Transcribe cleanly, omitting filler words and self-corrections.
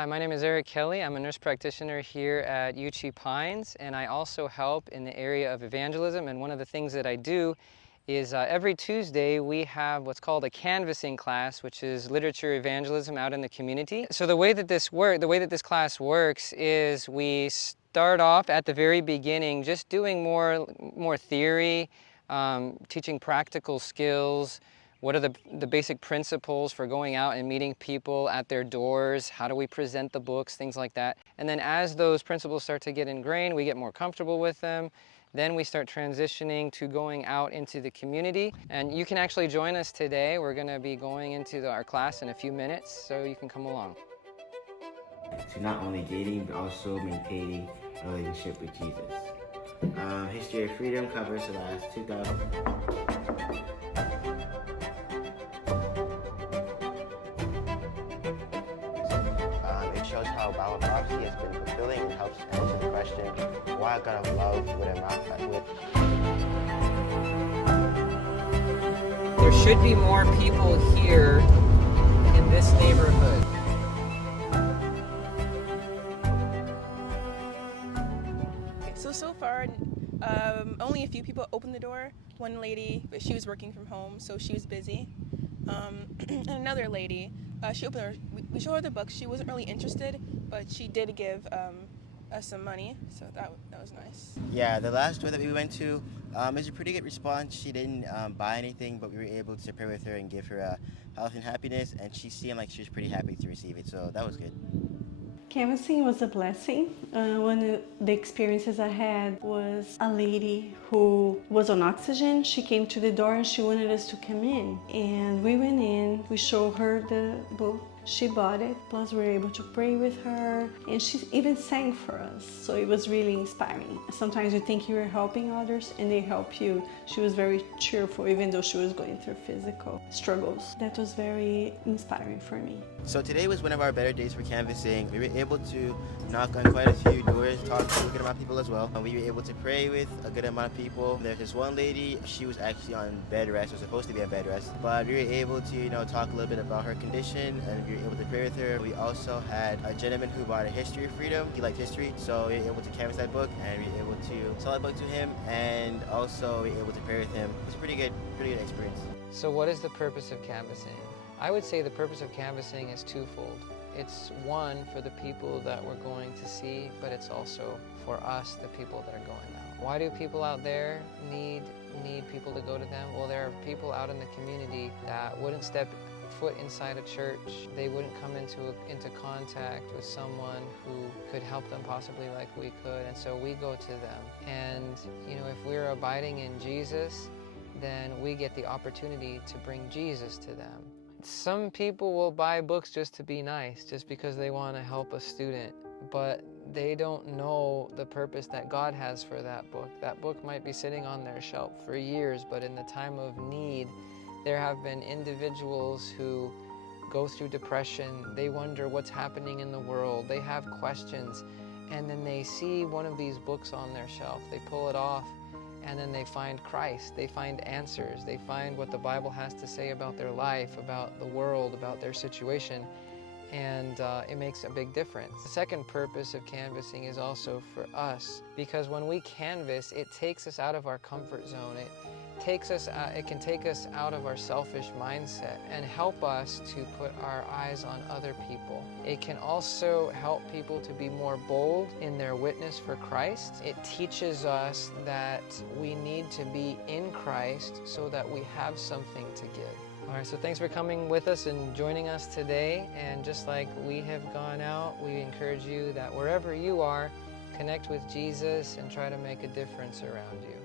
Hi, my name is Eric Kelly. I'm a nurse practitioner here at Ucheepines, and I also help in the area of evangelism. And one of the things that I do is every Tuesday we have what's called a canvassing class, which is literature evangelism out in the community. So the way that this class works is we start off at the very beginning just doing more theory, teaching practical skills. What are the basic principles for going out and meeting people at their doors? How do we present the books, things like that. And then as those principles start to get ingrained, we get more comfortable with them. Then we start transitioning to going out into the community. And you can actually join us today. We're going to be going into our class in a few minutes, so you can come along. To not only dating, but also maintaining a relationship with Jesus. History of Freedom covers the last 2,000. It shows how Bible prophecy has been fulfilling and helps answer the question, why a God of love would a mouth with? There should be more people here in this neighborhood. So far, only a few people opened the door. One lady, but she was working from home, so she was busy. And another lady, she opened her, we showed her the books. She wasn't really interested, but she did give us some money, so that was nice. Yeah, the last door that we went to is a pretty good response. She didn't buy anything, but we were able to pray with her and give her health and happiness, and she seemed like she was pretty happy to receive it, so that was good. Canvassing was a blessing. One of the experiences I had was a lady who was on oxygen. She came to the door and she wanted us to come in. And we went in, we showed her the book. She bought it, plus we were able to pray with her, and she even sang for us, so it was really inspiring. Sometimes you think you are helping others and they help you. She was very cheerful, even though she was going through physical struggles. That was very inspiring for me. So today was one of our better days for canvassing. We were able to knock on quite a few doors, talk to a good amount of people as well. And we were able to pray with a good amount of people. There's this one lady, she was actually on bed rest, or supposed to be on bed rest, but we were able to, talk a little bit about her condition, and we were able to pray with her. We also had a gentleman who bought a History of Freedom. He liked history, so we were able to canvass that book, and we were able to sell that book to him, and also we were able to pray with him. It's a pretty good experience. So what is the purpose of canvassing? I would say the purpose of canvassing is twofold. It's one, for the people that we're going to see, but it's also for us, the people that are going out. Why do people out there need people to go to them? Well, there are people out in the community that wouldn't step foot inside a church. They wouldn't come into contact with someone who could help them possibly like we could, and so we go to them. And if we're abiding in Jesus, then we get the opportunity to bring Jesus to them. Some people will buy books just to be nice, just because they want to help a student, but they don't know the purpose that God has for that book. That book might be sitting on their shelf for years, but in the time of need, there have been individuals who go through depression. They wonder what's happening in the world. They have questions, and then they see one of these books on their shelf. They pull it off, and then they find Christ. They find answers. They find what the Bible has to say about their life, about the world, about their situation, and it makes a big difference. The second purpose of canvassing is also for us, because when we canvass, it takes us out of our comfort zone. It can take us out of our selfish mindset and help us to put our eyes on other people. It can also help people to be more bold in their witness for Christ. It teaches us that we need to be in Christ so that we have something to give. All right, so thanks for coming with us and joining us today. And just like we have gone out, we encourage you that wherever you are, connect with Jesus and try to make a difference around you.